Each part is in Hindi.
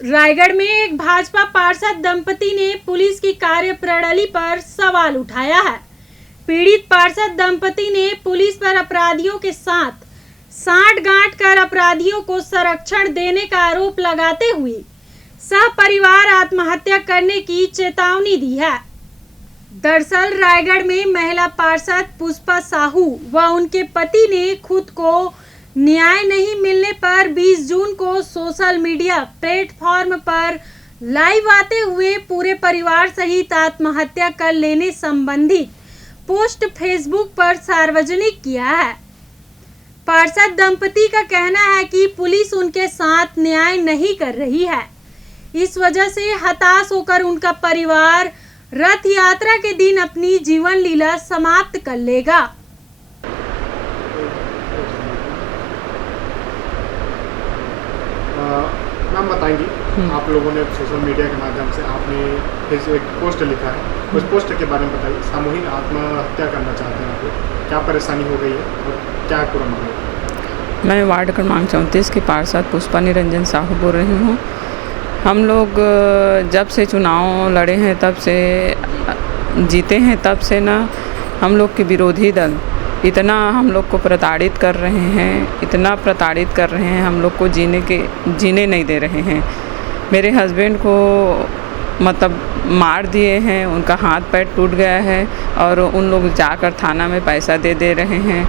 रायगढ़ में एक भाजपा पार्षद दंपति ने पुलिस की कार्यप्रणाली पर सवाल उठाया है। पीड़ित पार्षद दंपति ने पुलिस पर अपराधियों के साथ साठ-गांठ कर अपराधियों को संरक्षण देने का आरोप लगाते हुए सहपरिवार आत्महत्या करने की चेतावनी दी है। दरअसल रायगढ़ में महिला पार्षद पुष्पा साहू व उनके पति ने खुद को न्याय नहीं मिलने पर 20 जून को सोशल मीडिया प्लेटफॉर्म पर लाइव आते हुए पूरे परिवार सहित आत्महत्या कर लेने संबंधित पोस्ट फेसबुक पर सार्वजनिक किया है। पार्षद दंपति का कहना है कि पुलिस उनके साथ न्याय नहीं कर रही है। इस वजह से हताश होकर उनका परिवार रथ यात्रा के दिन अपनी जीवन लीला समाप्त कर लेगा। मैम बताएंगी, आप लोगों ने सोशल मीडिया के माध्यम से आपने एक पोस्ट लिखा है, उस पोस्ट के बारे में बताइए। सामूहिक आत्महत्या करना चाहते हैं आप, क्या परेशानी हो गई है और क्या पूरा मामला? मैं वार्ड क्रमांक 34 की पार्षद पुष्पा निरंजन साहू बोल रही हूँ। हम लोग जब से चुनाव लड़े हैं तब से जीते हैं तब से ना हम लोग के विरोधी दल इतना हम लोग को प्रताड़ित कर रहे हैं, इतना प्रताड़ित कर रहे हैं, हम लोग को जीने नहीं दे रहे हैं। मेरे हस्बैंड को मतलब मार दिए हैं, उनका हाथ पैर टूट गया है और उन लोग जाकर थाना में पैसा दे रहे हैं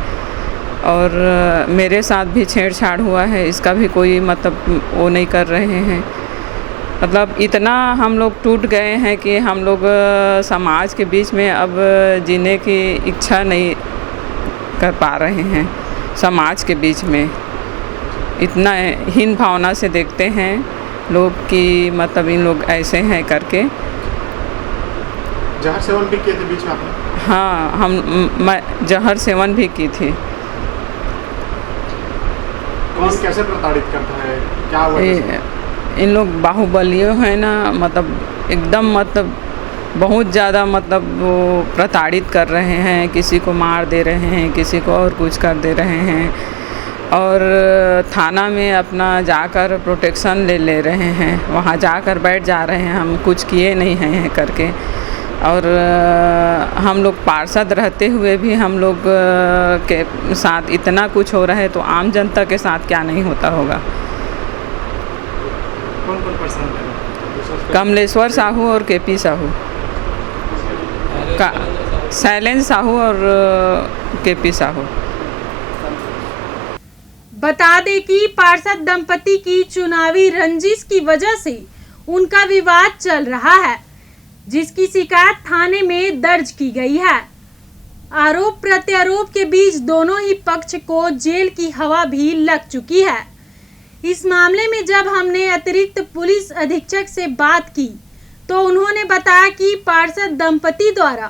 और मेरे साथ भी छेड़छाड़ हुआ है, इसका भी कोई मतलब वो नहीं कर रहे हैं। मतलब इतना हम लोग टूट गए हैं कि हम लोग समाज के बीच में अब जीने की इच्छा नहीं कर पा रहे हैं। समाज के बीच में इतना हीन भावना से देखते हैं लोग कि मतलब इन लोग ऐसे हैं करके। जहर सेवन भी किए थे बीच में आपने? हाँ, मैं जहर सेवन भी की थी। कौन कैसे प्रताड़ित करता है, क्या वजह से? इन लोग बाहुबलियों हैं ना, मतलब एकदम मतलब बहुत ज़्यादा मतलब वो प्रताड़ित कर रहे हैं, किसी को मार दे रहे हैं, किसी को और कुछ कर दे रहे हैं और थाना में अपना जाकर प्रोटेक्शन ले रहे हैं, वहाँ जाकर बैठ जा रहे हैं, हम कुछ किए नहीं हैं करके। और हम लोग पार्षद रहते हुए भी हम लोग के साथ इतना कुछ हो रहा है तो आम जनता के साथ क्या नहीं होता होगा। कौन परेशान है? कमलेश्वर साहू और केपी साहू का, शैलेंद्र साहू और केपी साहू। बता दें कि पार्षद दंपति की चुनावी रंजिश की वजह से उनका विवाद चल रहा है, जिसकी शिकायत थाने में दर्ज की गई है। आरोप प्रत्यारोप के बीच दोनों ही पक्ष को जेल की हवा भी लग चुकी है। इस मामले में जब हमने अतिरिक्त पुलिस अधीक्षक से बात की तो उन्होंने बताया कि पार्षद दंपति द्वारा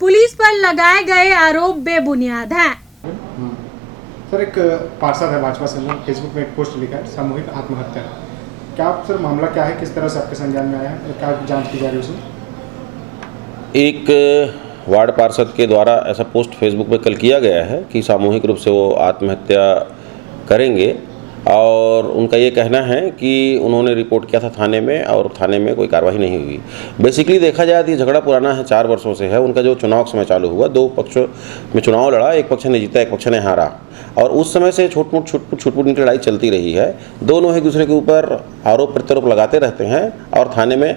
पुलिस पर लगाए गए आरोप बेबुनियाद हैं। सर, एक पार्षद है भाजपा से, फेसबुक में एक पोस्ट लिखा है सामूहिक आत्महत्या, क्या सर मामला क्या है, किस तरह से आपके संज्ञान में आया है, क्या जांच की जा रही है उसमें? एक वार्ड पार्षद के द्वारा ऐसा पोस्ट फेसबुक पे कल किया गया है कि सामूहिक रूप से वो आत्महत्या करेंगे और उनका ये कहना है कि उन्होंने रिपोर्ट किया था थाने में और थाने में कोई कार्रवाई नहीं हुई। बेसिकली देखा जाए तो ये झगड़ा पुराना है, 4 वर्षों से है। उनका जो चुनाव समय चालू हुआ, 2 पक्षों में चुनाव लड़ा, एक पक्ष ने जीता, एक पक्ष ने हारा और उस समय से छुटपुट की लड़ाई चलती रही है। दोनों एक दूसरे के ऊपर आरोप प्रत्यारोप लगाते रहते हैं और थाने में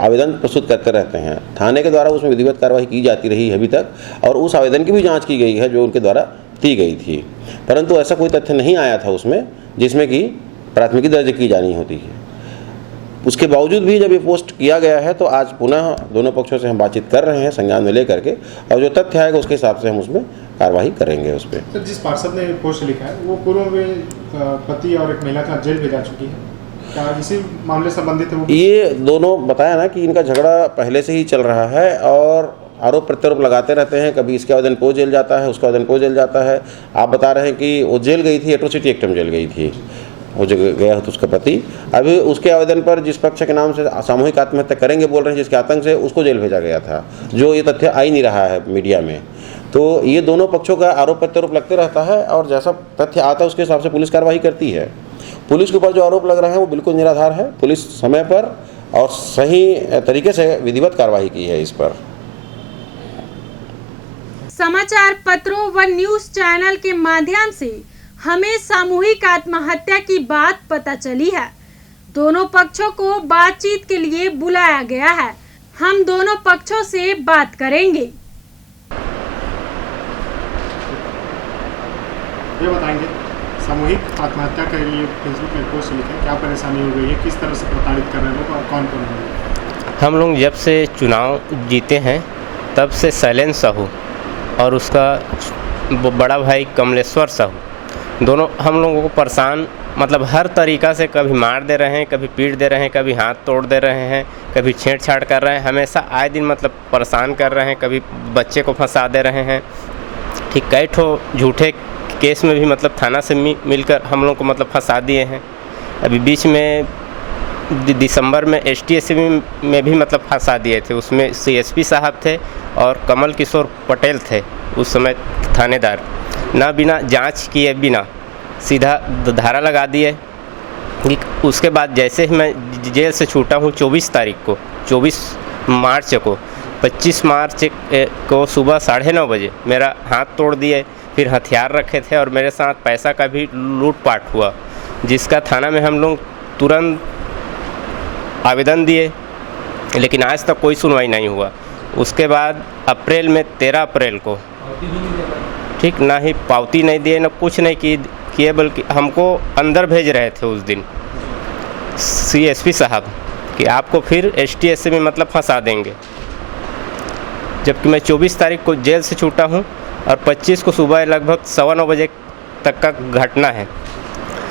आवेदन प्रस्तुत करते रहते हैं। थाने के द्वारा उसमें विधिवत कार्रवाई की जाती रही है अभी तक और उस आवेदन की भी जाँच की गई है जो उनके द्वारा दी गई थी, परंतु ऐसा कोई तथ्य नहीं आया था उसमें जिसमें कि प्राथमिकी दर्ज की जानी होती है। उसके बावजूद भी जब ये पोस्ट किया गया है तो आज पुनः दोनों पक्षों से हम बातचीत कर रहे हैं संज्ञान में लेकर के और जो तथ्य आएगा उसके हिसाब से हम उसमें कार्रवाई करेंगे उस पर। सर, जिस पार्षद ने पोस्ट लिखा है वो पूर्व में पति और एक महिला का जेल भेजा चुकी है, क्या इसी मामले संबंधित है वो? ये दोनों बताया ना कि इनका झगड़ा पहले से ही चल रहा है और आरोप प्रत्यारोप लगाते रहते हैं, कभी इसके आवेदन को जेल जाता है, उसका आवेदन को जेल जाता है। आप बता रहे हैं कि वो जेल गई थी, एट्रोसिटी एक्ट में जेल गई थी, वो जगह गया था उसका पति। अभी उसके आवेदन पर जिस पक्ष के नाम से सामूहिक आत्महत्या करेंगे बोल रहे हैं, जिसके आतंक से उसको जेल भेजा गया था, जो ये तथ्य आ ही नहीं रहा है मीडिया में। तो ये दोनों पक्षों का आरोप प्रत्यारोप लगते रहता है और जैसा तथ्य आता है उसके हिसाब से पुलिस कार्रवाई करती है। पुलिस के ऊपर जो आरोप लग रहा है वो बिल्कुल निराधार है। पुलिस समय पर और सही तरीके से विधिवत कार्रवाई की है इस पर। समाचार पत्रों व न्यूज चैनल के माध्यम से हमें सामूहिक आत्महत्या की बात पता चली है। दोनों पक्षों को बातचीत के लिए बुलाया गया है। हम दोनों पक्षों से बात करेंगे। ये बताएंगे सामूहिक आत्महत्या के लिए फेसबुक में पोस्ट लिखे, क्या परेशानी हो गई है, किस तरह से प्रताड़ित कर रहे हैं लोग और कौन कौन है? हम लोग जब से चुनाव जीते हैं तब से शैलेंद्र साहू और उसका बड़ा भाई कमलेश्वर साहू दोनों हम लोगों को परेशान मतलब हर तरीक़ा से कभी मार दे रहे हैं, कभी पीट दे रहे हैं, कभी हाथ तोड़ दे रहे हैं, कभी छेड़छाड़ कर रहे हैं। हमेशा आए दिन मतलब परेशान कर रहे हैं, कभी बच्चे को फंसा दे रहे हैं। ठीक कई ठो झूठे केस में भी मतलब थाना से मिलकर हम लोग को मतलब फंसा दिए हैं। अभी बीच में दिसंबर में STSC में भी मतलब फंसा दिए थे। उसमें CSP साहब थे और कमल किशोर पटेल थे उस समय थानेदार। ना बिना जांच किए बिना सीधा धारा लगा दिए। उसके बाद जैसे ही मैं जेल से छूटा हूँ 24 मार्च को 25 मार्च को सुबह 9:30 बजे मेरा हाथ तोड़ दिए। फिर हथियार रखे थे और मेरे साथ पैसा का भी लूटपाट हुआ, जिसका थाना में हम लोग तुरंत आवेदन दिए, लेकिन आज तक कोई सुनवाई नहीं हुआ। उसके बाद अप्रैल में 13 अप्रैल को ठीक ना ही पावती नहीं दिए, ना कुछ नहीं किए, बल्कि हमको अंदर भेज रहे थे उस दिन CSP साहब कि आपको फिर STSC में मतलब फंसा देंगे। जबकि मैं 24 तारीख को जेल से छूटा हूँ और 25 को सुबह लगभग 9:15 बजे तक का घटना है।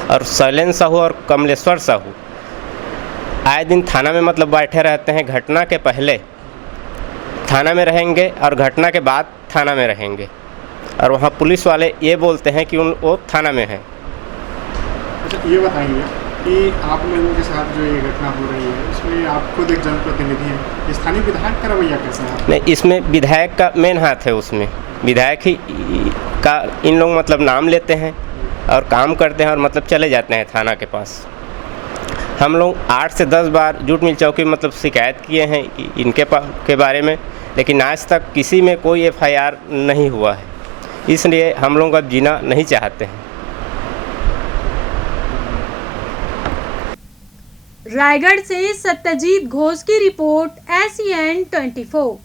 और शैलेंद्र साहू और कमलेश्वर साहू आए दिन थाना में मतलब बैठे रहते हैं। घटना के पहले थाना में रहेंगे और घटना के बाद थाना में रहेंगे, और वहाँ पुलिस वाले ये बोलते हैं कि वो थाना में है। अच्छा, ये बताएंगे कि आप लोगों के साथ जो ये घटना हो रही है इसमें आप खुद एक जनप्रतिनिधि हैं, स्थानीय विधायक का रवैया कैसा है? नहीं, इसमें विधायक का मेन हाथ है। उसमें विधायक ही का इन लोग मतलब नाम लेते हैं और काम करते हैं और मतलब चले जाते हैं थाना के पास। हम लोग 8 से 10 बार जूट मिल चौकी मतलब शिकायत किए हैं इनके के बारे में, लेकिन आज तक किसी में कोई FIR नहीं हुआ है। इसलिए हम लोग अब जीना नहीं चाहते हैं। रायगढ़ से सत्यजीत घोष की रिपोर्ट SEN 24।